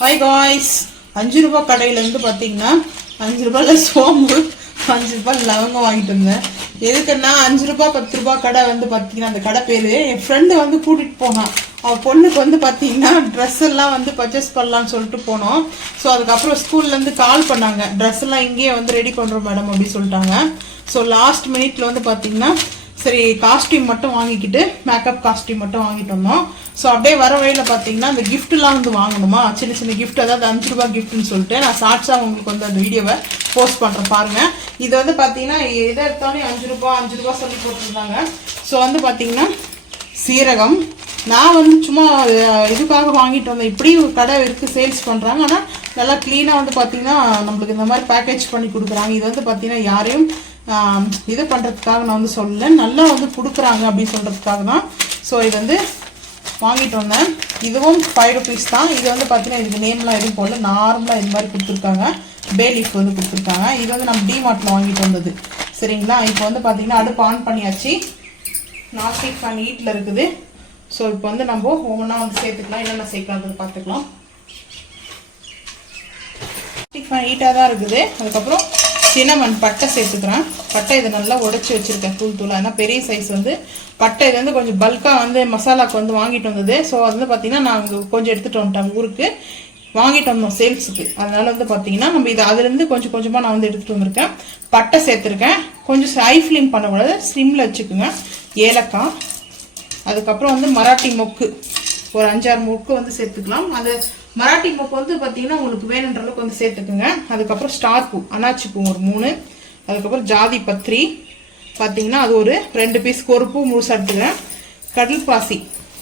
Hi guys அஞ்சு ரூபாய் கடையிலேருந்து பார்த்தீங்கன்னா அஞ்சு ரூபாயில் சோம்பு அஞ்சு ரூபாய் லவங்கம் வாங்கிட்டு இருந்தேன் எதுக்குன்னா அஞ்சு ரூபாய் பத்து ரூபாய் கடை வந்து பார்த்தீங்கன்னா அந்த கடை பேர் என் ஃப்ரெண்டு வந்து கூட்டிகிட்டு போனான். அவள் பொண்ணுக்கு வந்து பார்த்தீங்கன்னா ட்ரெஸ் எல்லாம் வந்து பர்ச்சேஸ் பண்ணலான்னு சொல்லிட்டு போனோம். ஸோ அதுக்கப்புறம் ஸ்கூல்லேருந்து கால் பண்ணாங்க. ட்ரெஸ் எல்லாம் இங்கேயே வந்து ரெடி பண்ணுறோம் மேடம் அப்படின்னு சொல்லிட்டாங்க. ஸோ லாஸ்ட் மினிட்ல வந்து பார்த்தீங்கன்னா சரி காஸ்டியூம் மட்டும் வாங்கிக்கிட்டு மேக்கப் காஸ்டியூம் மட்டும் வாங்கிட்டு வந்தோம். ஸோ அப்படியே வர வழியில் பார்த்தீங்கன்னா அந்த கிஃப்ட்லாம் வந்து வாங்கணுமா? சின்ன சின்ன கிஃப்ட் அதாவது அஞ்சு ரூபாய் கிஃப்ட்னு சொல்லிட்டு நான் ஷார்ட்ஸாக உங்களுக்கு வந்து அந்த வீடியோவை போஸ்ட் பண்ணுறேன் பாருங்க. இது வந்து பார்த்தீங்கன்னா எதை எடுத்தாலும் அஞ்சு ரூபாய் அஞ்சு ரூபா சொல்லி போட்டிருந்தாங்க. ஸோ வந்து பார்த்தீங்கன்னா சீரகம். நான் வந்து சும்மா இதுக்காக வாங்கிட்டு வந்தேன். இப்படி ஒரு கடை இருக்குது சேல்ஸ் பண்ணுறாங்க ஆனால் நல்லா க்ளீனாக வந்து பார்த்தீங்கன்னா நம்மளுக்கு இந்த மாதிரி பேக்கேஜ் பண்ணி கொடுக்குறாங்க. இது வந்து பார்த்தீங்கன்னா யாரையும் இது பண்ணுறதுக்காக நான் வந்து சொல்லல. நல்லா வந்து கொடுக்குறாங்க அப்படின்னு சொல்கிறதுக்காக தான். ஸோ இது வந்து வாங்கிட்டு வந்தேன். இதுவும் ஃபைவ் ருபீஸ் தான். இது வந்து பார்த்தீங்கன்னா இதுக்கு நேம்லாம் எதுவும் போடல. நார்மலாக இது மாதிரி கொடுத்துருக்காங்க. பேலீஃப் வந்து கொடுத்துருக்காங்க. இது வந்து நம்ம டிமார்ட்டில் வாங்கிட்டு வந்தது. சரிங்களா? இப்போ வந்து பார்த்தீங்கன்னா அடுப்பு ஆன் பண்ணியாச்சு. நாஸ்டிக் ஃபேன் ஹீட்டில் இருக்குது. ஸோ இப்போ வந்து நம்ம ஒவ்வொன்றா வந்து சேர்த்துக்கலாம். என்னென்ன சேர்க்கலான்றது பார்த்துக்கலாம் நாஸ்டிக் ஃபேன் ஹீட்டாக தான் இருக்குது. அதுக்கப்புறம் சினமன் பட்டை சேர்த்துக்கிறேன். பட்டை இதை நல்லா உடைச்சி வச்சுருக்கேன் தூள் தூளாக ஏன்னா பெரிய சைஸ் வந்து பட்டை இது வந்து கொஞ்சம் பல்காக வந்து மசாலாக்கு வந்து வாங்கிட்டு வந்தது. ஸோ அது வந்து பார்த்திங்கன்னா நான் அங்கே கொஞ்சம் எடுத்துகிட்டு வந்துட்டேன் ஊருக்கு. வாங்கிட்டு வந்தோம் சேல்ஸுக்கு. அதனால் வந்து பார்த்திங்கன்னா நம்ம இது அதுலேருந்து கொஞ்சம் கொஞ்சமாக நான் வந்து எடுத்துகிட்டு வந்திருக்கேன். பட்டை சேர்த்துருக்கேன். கொஞ்சம் ஹை ஃப்ளேம் பண்ணக்கூடாது. ஸ்லிம்மில் வச்சுக்கோங்க. ஏலக்காய். அதுக்கப்புறம் வந்து மராட்டி மொக்கு. ஒரு அஞ்சாறு மொக்கு வந்து சேர்த்துக்கலாம். அது மராட்டி மொக்கு வந்து பார்த்தீங்கன்னா உங்களுக்கு வேணுன்ற அளவுக்கு வந்து சேர்த்துக்குங்க. அதுக்கப்புறம் ஸ்டார் பூ அனாச்சி பூ ஒரு மூணு. அதுக்கப்புறம் ஜாதி பத்திரி பார்த்தீங்கன்னா அது ஒரு ரெண்டு பீஸ் ஒரு பூ முழுசாக எடுத்துக்கிறேன். கடல் பாசி.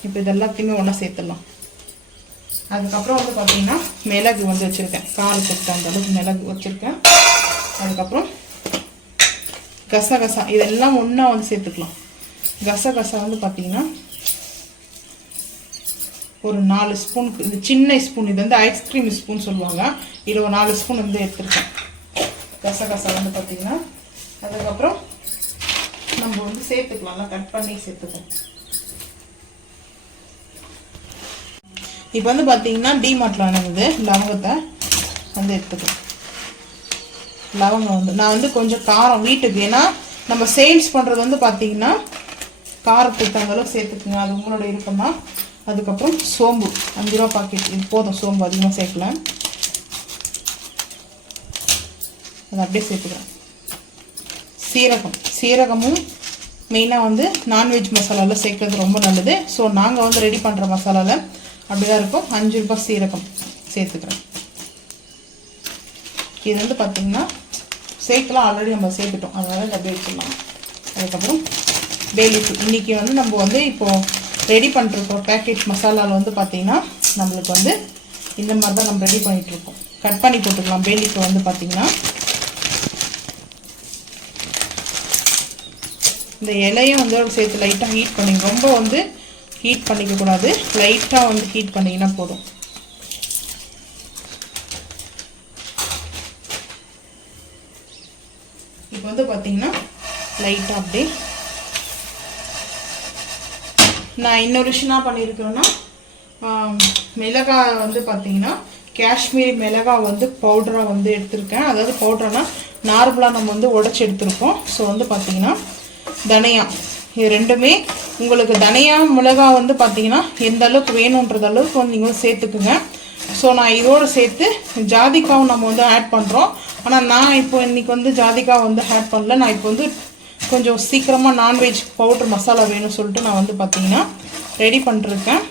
இப்போ இது எல்லாத்தையுமே ஒன்றா சேர்த்துடலாம். அதுக்கப்புறம் வந்து பார்த்தீங்கன்னா மிளகு வந்து வச்சுருக்கேன். காரத்துக்கு அந்த அளவுக்கு மிளகு வச்சுருக்கேன். அதுக்கப்புறம் கசகசா இதெல்லாம் ஒன்றா வந்து சேர்த்துக்கலாம். கசகசா வந்து பார்த்தீங்கன்னா ஒரு நாலு ஸ்பூன் இந்த சின்ன ஸ்பூன் இது வந்து ஐஸ்கிரீம் ஸ்பூன் சொல்லுவாங்க. இதில் ஒரு நாலு ஸ்பூன் வந்து எடுத்துருக்கேன். கசகசா வந்து பார்த்தீங்கன்னா அதுக்கப்புறம் நம்ம வந்து சேர்த்துக்கலாம்ல கட் பண்ணி சேர்த்துக்கலாம் இப்போ வந்து பார்த்தீங்கன்னா டிமார்ட்டில் வாங்கினது லவங்கத்தை வந்து எடுத்துக்கலாம் லவங்கம் வந்து நான் வந்து கொஞ்சம் காரம் வீட்டுக்கு ஏன்னா நம்ம சேல்ஸ் பண்ணுறது வந்து பார்த்தீங்கன்னா காரத்துக்கு சேர்த்துக்குங்க. அது உங்களோட இருக்கமாக அதுக்கப்புறம் சோம்பு அஞ்சு ரூபா பாக்கெட் இது போதும் சோம்பு அதிகமாக சேர்க்கல. அதை அப்படியே சேர்த்துக்கிறேன். சீரகம். சீரகமும் மெயினாக வந்து நான்வெஜ் மசாலாவில் சேர்க்கறது ரொம்ப நல்லது. ஸோ நாங்கள் வந்து ரெடி பண்ணுற மசாலாவில் அப்படி தான் இருக்கும். அஞ்சு ரூபாய் சீரகம் சேர்த்துக்கிறேன். இது வந்து பார்த்திங்கன்னா சேர்க்கலாம். ஆல்ரெடி நம்ம சேர்த்துட்டோம். அதனால் இதை அப்படியே வச்சிடலாம். அதுக்கப்புறம் பேலிஃப் இன்றைக்கி வந்து நம்ம வந்து இப்போது ரெடி பண்ணிட்டுருக்கோம் பேக்கெட் மசாலாவில் வந்து பார்த்திங்கன்னா நம்மளுக்கு வந்து இந்த மாதிரி தான் நம்ம ரெடி பண்ணிகிட்ருக்கோம் கட் பண்ணி போட்டுக்கலாம். பேலிக்கு வந்து பார்த்திங்கன்னா இந்த இலையும் வந்து சேர்த்து லைட்டாக ஹீட் பண்ணி ரொம்ப வந்து ஹீட் பண்ணிக்கக்கூடாது லைட்டாக வந்து ஹீட் பண்ணிங்கன்னா போதும். இப்போ வந்து பார்த்தீங்கன்னா லைட்டாக அப்படியே நான் இன்னொரு விஷயம் என்ன பண்ணியிருக்கேன்னா மிளகாய் வந்து பார்த்தீங்கன்னா காஷ்மீரி மிளகாய் வந்து பவுடராக வந்து எடுத்திருக்கேன். அதாவது பவுடர்னா நார்மலாக நம்ம வந்து உடச்சி எடுத்திருக்கோம் ஸோ வந்து பார்த்தீங்கன்னா தனியா. இது ரெண்டுமே உங்களுக்கு தனியா மிளகாய் வந்து பார்த்தீங்கன்னா எந்த அளவுக்கு வேணுன்றது அளவுக்கு வந்து நீங்கள் சேர்த்துக்குங்க. ஸோ நான் இதோடு சேர்த்து ஜாதிக்காவும் நம்ம வந்து ஆட் பண்ணுறோம் ஆனால் நான் இப்போ இன்னைக்கு வந்து ஜாதிக்காய் வந்து ஆட் பண்ணல. நான் இப்போ வந்து கொஞ்சம் சீக்கிரமாக நான்வெஜ் பவுட்ரு மசாலா வேணும்னு சொல்லிட்டு நான் வந்து பார்த்தீங்கன்னா ரெடி பண்ணிருக்கேன்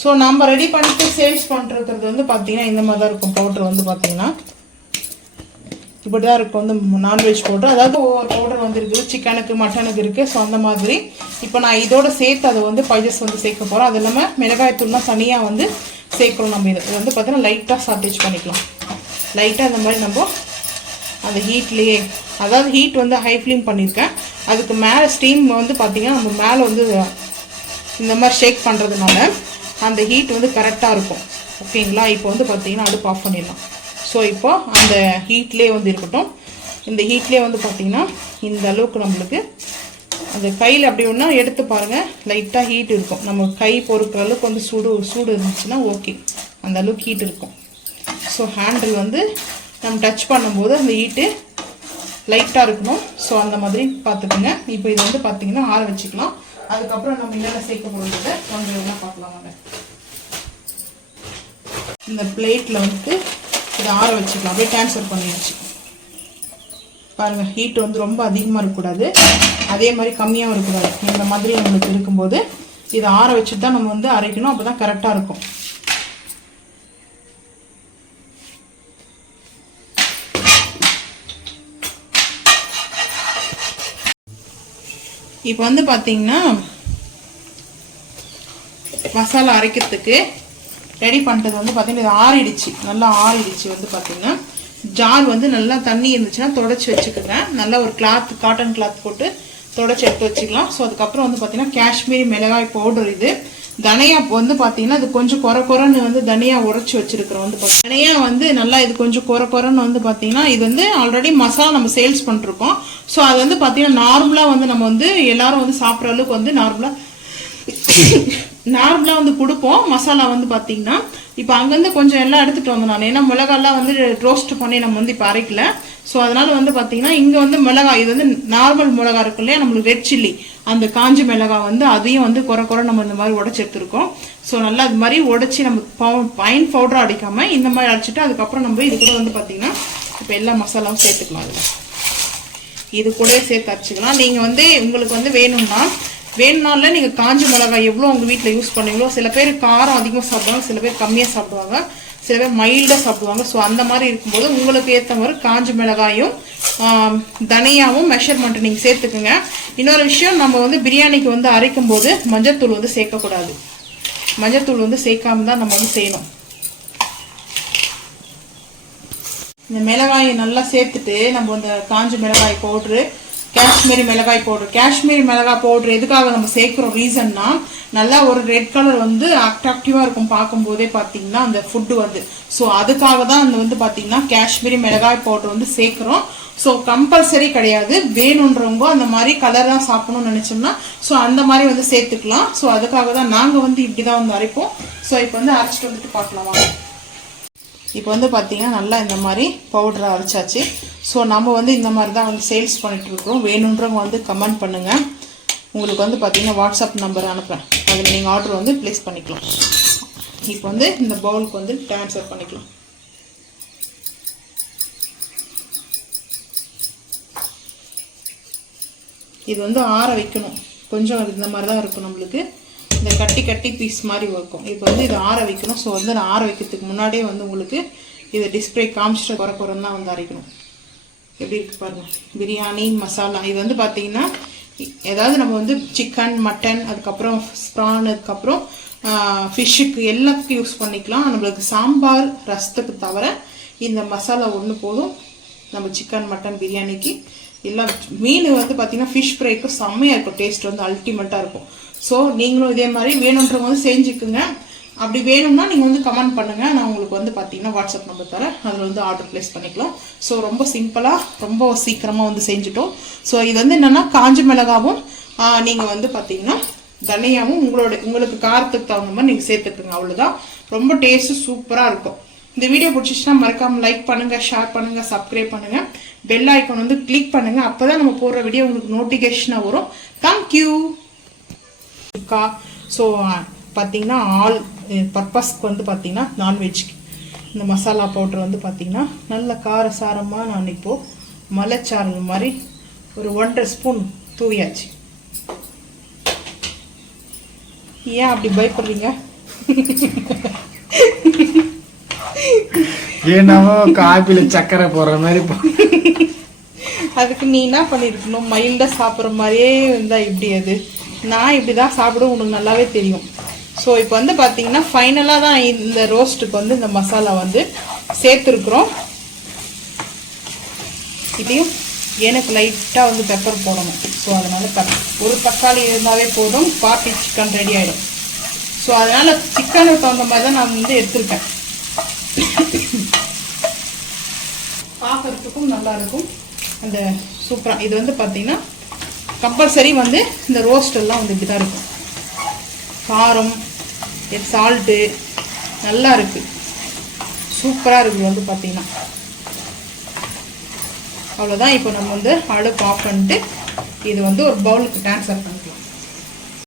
ஸோ நம்ம ரெடி பண்ணிட்டு சேல்ஸ் பண்ணுறது வந்து பார்த்தீங்கன்னா இந்த மாதிரி தான் இருக்கும் பவுட்ரு வந்து பார்த்தீங்கன்னா இப்படி தான் இருக்கும் வந்து நான்வெஜ் பவுடர் அதாவது ஒவ்வொரு பவுடர் வந்து இருக்குது. சிக்கனுக்கு மட்டனுக்கு இருக்குது ஸோ அந்த மாதிரி. இப்போ நான் இதோட சேர்த்து அதை வந்து பைஜஸ் வந்து சேர்க்க போகிறோம் அது இல்லாமல் மிளகாயத்தூள்லாம் தனியாக வந்து சேர்க்கணும் நம்ம இது. இது வந்து பார்த்தீங்கன்னா லைட்டாக சாட்டேஜ் பண்ணிக்கலாம். லைட்டாக இந்த மாதிரி நம்ம அந்த ஹீட்லேயே அதாவது ஹீட் வந்து ஹை ஃப்ளேம் பண்ணியிருக்கேன் அதுக்கு மேலே ஸ்டீம் வந்து பார்த்திங்கன்னா நம்ம மேலே வந்து இந்த மாதிரி ஷேக் பண்ணுறதுனால அந்த ஹீட் வந்து கரெக்டாக இருக்கும். ஓகேங்களா இப்போ வந்து பார்த்தீங்கன்னா அடுப்பு ஆஃப் பண்ணிடலாம். ஸோ இப்போ அந்த ஹீட்லேயே வந்து இருக்கட்டும். இந்த ஹீட்லேயே வந்து பார்த்திங்கன்னா இந்த அளவுக்கு நம்மளுக்கு அந்த கையில் அப்படி ஒன்றா எடுத்து பாருங்கள் லைட்டாக ஹீட் இருக்கும். நம்ம கை பொறுக்கிற அளவுக்கு வந்து சூடு சூடு இருந்துச்சுன்னா ஓகே அந்த அளவுக்கு ஹீட் இருக்கும். ஸோ ஹேண்டில் வந்து நம்ம டச் பண்ணும்போது அந்த ஹீட்டு லைட்டாக இருக்கணும். ஸோ அந்த மாதிரி பார்த்துக்குங்க. இப்போ இது வந்து பார்த்தீங்கன்னா ஆற வச்சுக்கலாம். அதுக்கப்புறம் நம்ம என்னென்ன சேர்க்க போகிறத கொஞ்சம் என்ன பார்க்கலாம் வாங்க. இந்த பிளேட்டில் வந்து இதை ஆற வச்சுக்கலாம். அப்படியே ட்ரான்ஸ்ஃபர் பண்ணியாச்சு. பாருங்கள் ஹீட் வந்து ரொம்ப அதிகமாக இருக்கக்கூடாது. அதே மாதிரி கம்மியாகவும் இருக்கக்கூடாது. இந்த மாதிரி உங்களுக்கு இருக்கும்போது இதை ஆற வச்சுட்டு தான் நம்ம வந்து அரைக்கணும். அப்போ தான் கரெக்டாக இருக்கும். இப்போ வந்து பார்த்தீங்கன்னா மசாலா அரைக்கிறதுக்கு ரெடி பண்ணுறது வந்து பார்த்தீங்கன்னா இது ஆறிடுச்சு. நல்லா ஆறிடுச்சு வந்து பார்த்தீங்கன்னா ஜார் வந்து நல்லா தண்ணி இருந்துச்சுன்னா தொடச்சி வச்சுக்கோங்க. நல்லா ஒரு கிளாத் காட்டன் கிளாத் போட்டு தொடச்சி எடுத்து வச்சுக்கலாம். ஸோ அதுக்கப்புறம் வந்து பார்த்தீங்கன்னா காஷ்மீரி மிளகாய் பவுடர் இது. தனியா வந்து பார்த்தீங்கன்னா இது கொஞ்சம் குறை குறைன்னு வந்து தனியா உரைச்சி வச்சிருக்கிறோம் வந்து தனியா வந்து நல்லா இது கொஞ்சம் குறை குறைன்னு வந்து பார்த்தீங்கன்னா இது வந்து ஆல்ரெடி மசாலா நம்ம சேல்ஸ் பண்ணிருக்கோம் ஸோ அது வந்து பார்த்தீங்கன்னா நார்மலாக வந்து நம்ம வந்து எல்லாரும் வந்து சாப்பிட்ற அளவுக்கு வந்து நார்மலாக நார்மலாக வந்து கொடுப்போம் மசாலா வந்து பார்த்தீங்கன்னா இப்போ அங்கேருந்து கொஞ்சம் எல்லாம் எடுத்துகிட்டு வந்தோம் நான். ஏன்னா மிளகாலாம் வந்து ரோஸ்ட் பண்ணி நம்ம வந்து இப்போ அரைக்கல. ஸோ அதனால் வந்து பார்த்தீங்கன்னா இங்கே வந்து மிளகாய் இது வந்து நார்மல் மிளகா இருக்கு இல்லையா? நம்மளுக்கு ரெட் சில்லி அந்த காஞ்ச மிளகாய் வந்து அதையும் வந்து குறை குறை நம்ம இந்த மாதிரி உடச்சி எடுத்துருக்கோம். ஸோ நல்லா அது மாதிரி உடச்சி நம்ம பைன் பவுடர் அடிக்காமல் இந்த மாதிரி அடிச்சுட்டு அதுக்கப்புறம் நம்ம இது கூட வந்து பார்த்தீங்கன்னா இப்போ எல்லா மசாலாவும் சேர்த்துக்கலாம் அதில். இது கூட சேர்த்து அரைச்சிக்கலாம். நீங்கள் வந்து உங்களுக்கு வந்து வேணும்னா வேணும்னால நீங்கள் காஞ்ச மிளகாய் எவ்வளோ உங்கள் வீட்டில் யூஸ் பண்ணுவீங்களோ சில பேர் காரம் அதிகமாக சாப்பிடுவாங்க சில பேர் கம்மியாக சாப்பிடுவாங்க சில பேர் மைல்டாக சாப்பிடுவாங்க. ஸோ அந்த மாதிரி இருக்கும்போது உங்களுக்கு ஏற்ற மாதிரி காஞ்ச மிளகாயும் தனியாகவும் தனியாவும் மெஷர்மெண்ட் நீங்கள் சேர்த்துக்குங்க. இன்னொரு விஷயம் நம்ம வந்து பிரியாணிக்கு வந்து அரைக்கும் போது மஞ்சத்தூள் வந்து சேர்க்கக்கூடாது. மஞ்சத்தூள் வந்து சேர்க்காம தான் நம்ம வந்து செய்யணும். இந்த மிளகாயை நல்லா சேர்த்துட்டு நம்ம இந்த காஞ்ச மிளகாய் பவுட்ரு காஷ்மீரி மிளகாய் பவுடர் காஷ்மீரி மிளகாய் பவுடர் எதுக்காக நம்ம சேர்க்குறோம்? ரீசன்னா நல்லா ஒரு ரெட் கலர் வந்து அட்ராக்டிவாக இருக்கும் பார்க்கும்போதே பார்த்தீங்கன்னா அந்த ஃபுட்டு வந்து. ஸோ அதுக்காக தான் அந்த வந்து பார்த்தீங்கன்னா காஷ்மீரி மிளகாய் பவுடர் வந்து சேர்க்குறோம். ஸோ கம்பல்சரி கிடையாது. வேணுன்றவங்க அந்த மாதிரி கலராக சாப்பிடணும்னு நினச்சோம்னா ஸோ அந்த மாதிரி வந்து சேர்த்துக்கலாம். ஸோ அதுக்காக தான் நாங்கள் வந்து இப்படி தான் வந்து அரைப்போம். ஸோ இப்போ வந்து அரைச்சிட்டு வந்துட்டு பார்க்கலாம் வாங்க. இப்போ வந்து பார்த்தீங்கன்னா நல்லா இந்த மாதிரி பவுடரை அரைச்சாச்சு. ஸோ நம்ம வந்து இந்த மாதிரி தான் வந்து சேல்ஸ் பண்ணிகிட்ருக்குறோம் வேணுன்றவங்க வந்து கமெண்ட் பண்ணுங்கள் உங்களுக்கு வந்து பார்த்தீங்கன்னா வாட்ஸ்அப் நம்பர் அனுப்புகிறேன் அதில் நீங்கள் ஆர்டர் வந்து ப்ளேஸ் பண்ணிக்கலாம். இப்போ வந்து இந்த பவுலுக்கு வந்து ட்ரான்ஸ்ஃபர் பண்ணிக்கலாம். இது வந்து ஆற வைக்கணும். கொஞ்சம் இந்த மாதிரி தான் இருக்கும் நம்மளுக்கு. இந்த கட்டி கட்டி பீஸ் மாதிரி இருக்கும் இப்போ வந்து இது ஆற வைக்கணும். ஸோ வந்து நான் ஆற வைக்கிறதுக்கு முன்னாடியே வந்து உங்களுக்கு இதை டிஸ்பிளே காமிச்சிட்டு குறை குறம் தான் வந்து அரைக்கணும். எப்படி இருக்கு பாருங்கள் பிரியாணி மசாலா இது வந்து பார்த்தீங்கன்னா ஏதாவது நம்ம வந்து சிக்கன் மட்டன் அதுக்கப்புறம் ஸ்ப்ரான் அதுக்கப்புறம் ஃபிஷ்ஷுக்கு எல்லாத்துக்கும் யூஸ் பண்ணிக்கலாம். நம்மளுக்கு சாம்பார் ரசத்துக்கு தவிர இந்த மசாலா ஒன்று போதும். நம்ம சிக்கன் மட்டன் பிரியாணிக்கு எல்லாம் மீன் வந்து பார்த்திங்கன்னா ஃபிஷ் ஃப்ரைக்கு செம்மையாக இருக்கும். டேஸ்ட் வந்து அல்டிமேட்டாக இருக்கும். ஸோ நீங்களும் இதே மாதிரி வேணுன்றவங்க வந்து செஞ்சுக்குங்க. அப்படி வேணும்னா நீங்கள் வந்து கமெண்ட் பண்ணுங்கள் நான் உங்களுக்கு வந்து பார்த்தீங்கன்னா வாட்ஸ்அப் நம்பர் தரேன். அதில் வந்து ஆர்டர் ப்ளேஸ் பண்ணிக்கலாம். ஸோ ரொம்ப சிம்பிளாக ரொம்ப சீக்கிரமாக வந்து செஞ்சுட்டோம். ஸோ இது வந்து என்னென்னா காஞ்ச மிளகாவும் நீங்கள் வந்து பார்த்தீங்கன்னா தனியாகவும் உங்களோட உங்களுக்கு காரத்துக்கு தகுந்த மாதிரி நீங்கள் சேர்த்துக்குங்க. அவ்வளோதான் ரொம்ப டேஸ்ட்டு சூப்பராக இருக்கும். இந்த வீடியோ பிடிச்சிச்சுன்னா மறக்காமல் லைக் பண்ணுங்கள் ஷேர் பண்ணுங்கள் சப்ஸ்கிரைப் பண்ணுங்கள் பெல் ஐக்கன் வந்து கிளிக் அப்போ தான் நம்ம போடுற வீடியோ உங்களுக்கு நோட்டிஃபிகேஷனாக வரும். தேங்க்யூ கா ஸோ பார்த்தீங்கன்னா ஆல் பர்பஸ்க்கு வந்து பார்த்தீங்கன்னா நான்வெஜ் இந்த மசாலா பவுடர் வந்து பார்த்தீங்கன்னா நல்ல காரசாரமாக நான் இப்போது மலைச்சாரல் மாதிரி ஒரு ஒன்றரை ஸ்பூன் தூவியாச்சு. ஏன் அப்படி பயப்படுறீங்க? ஏன்னாவோ காப்பில சக்கரை போடுற மாதிரி போ- அதுக்கு நீ என்ன பண்ணிருக்கணும்? மைல்டாக சாப்பிட்ற மாதிரியே இருந்தா இப்படி அது? நான் இப்படி தான் சாப்பிட உனக்கு நல்லாவே தெரியும். ஸோ இப்போ வந்து பார்த்தீங்கன்னா ஃபைனலாக தான் இந்த ரோஸ்ட்டுக்கு வந்து இந்த மசாலா வந்து சேர்த்துருக்குறோம். இதையும் எனக்கு லைட்டாக வந்து பெப்பர் போடணும். ஸோ அதனால் தக் ஒரு தக்காளி இருந்தாவே போதும் பாட்டி சிக்கன் ரெடி ஆகிடும் ஸோ அதனால் சிக்கனுக்கு தகுந்த மாதிரி தான் நான் வந்து எடுத்திருக்கேன். பார்க்கறதுக்கும் நல்லா இருக்கும். அந்த சூப்பராக இது வந்து பார்த்திங்கன்னா கம்பல்சரி வந்து இந்த ரோஸ்டெல்லாம் வந்து இப்படி தான் இருக்கும். காரம் சால்ட்டு நல்லா இருக்குது சூப்பராக இருக்குது வந்து பார்த்தீங்கன்னா அவ்வளோதான் இப்போ நம்ம வந்து அடுப்பு ஆஃப் பண்ணிட்டு இது வந்து ஒரு பவுலுக்கு ட்ரான்ஸ்ஃபர் பண்ணலாம்.